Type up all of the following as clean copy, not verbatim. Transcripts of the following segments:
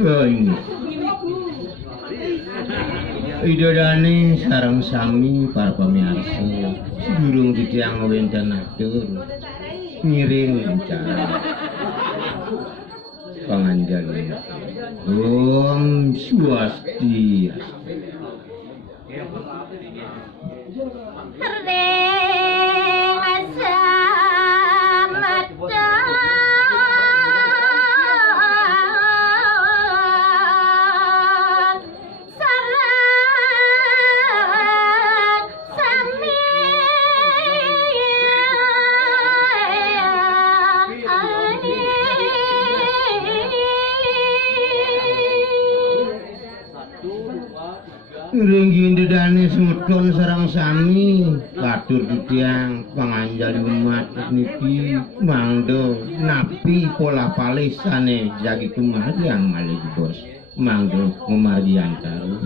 ini idodane sareng sami para pamirsa sedurung ditiang wenten atur ngiring cara panganjali Om Swastiastu Ringgi ndedane semedon sareng sami kadur ditiang panganjali umat niki mangdo napi pola palisane jagi kumariang malih bos mangdo ngumarian karo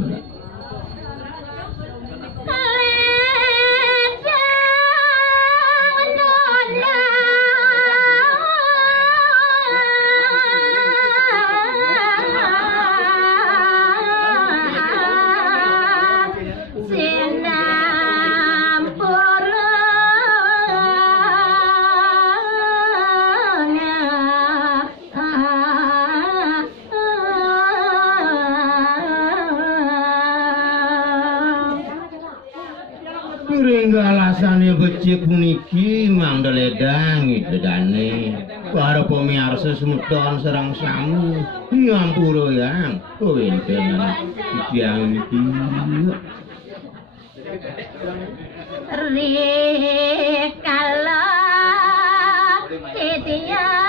alasane becik puniki mangda ledang idedane para pamirsa semedon sareng sami ngampura yang wenten tiyang iki rikala tiyang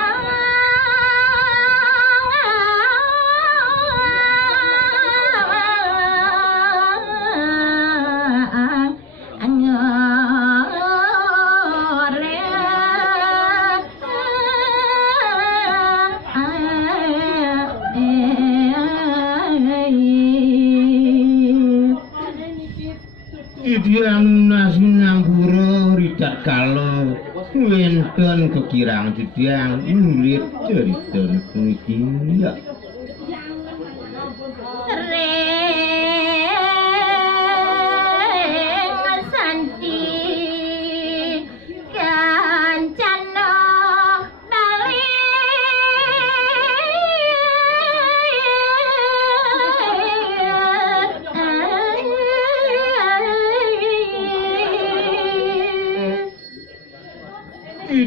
Didiang nasi ngampura ridat kala wenten kekirang didiang nulit cerita niki ya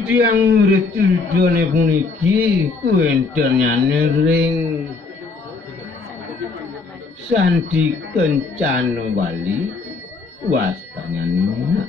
yang murid tudone puniki wenten ring Sandi Kencana Wali wastanyana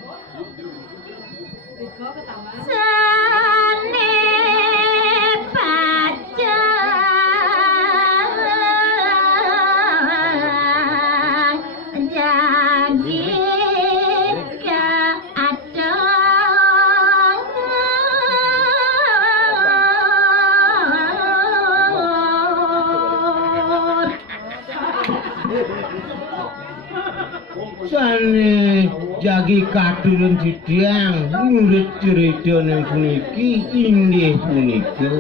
sane jagi kadulun didiang murid cerita puniki inggih punika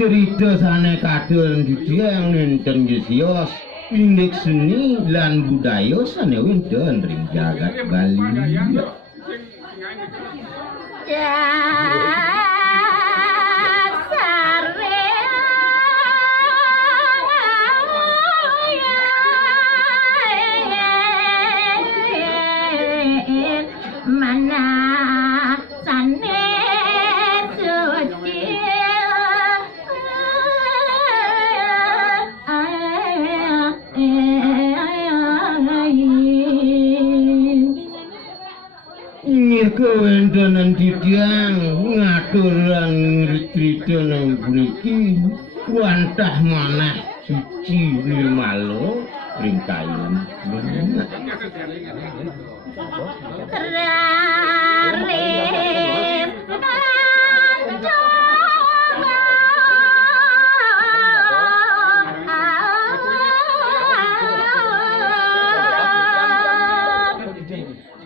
cerita sane kadul didiang nenten yesios indek seni lan budaya sane wenten ring jagat Bali kewentenan didiang ngaturan cerita nang puniki wantah manah suci nirmala ring kain bener. Rarim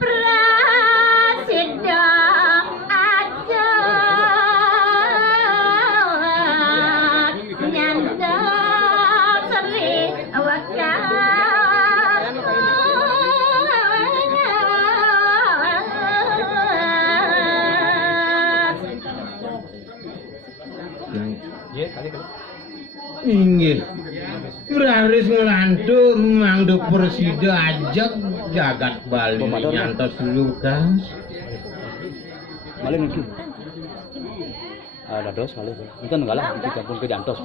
Prasida aja nyanda seri Inggih. Raris nglantur mangdo Persida ajak jagat Bali nyantos lukas. Malih niki. Dados malih. Enten enggak lah dicampur ke jantos.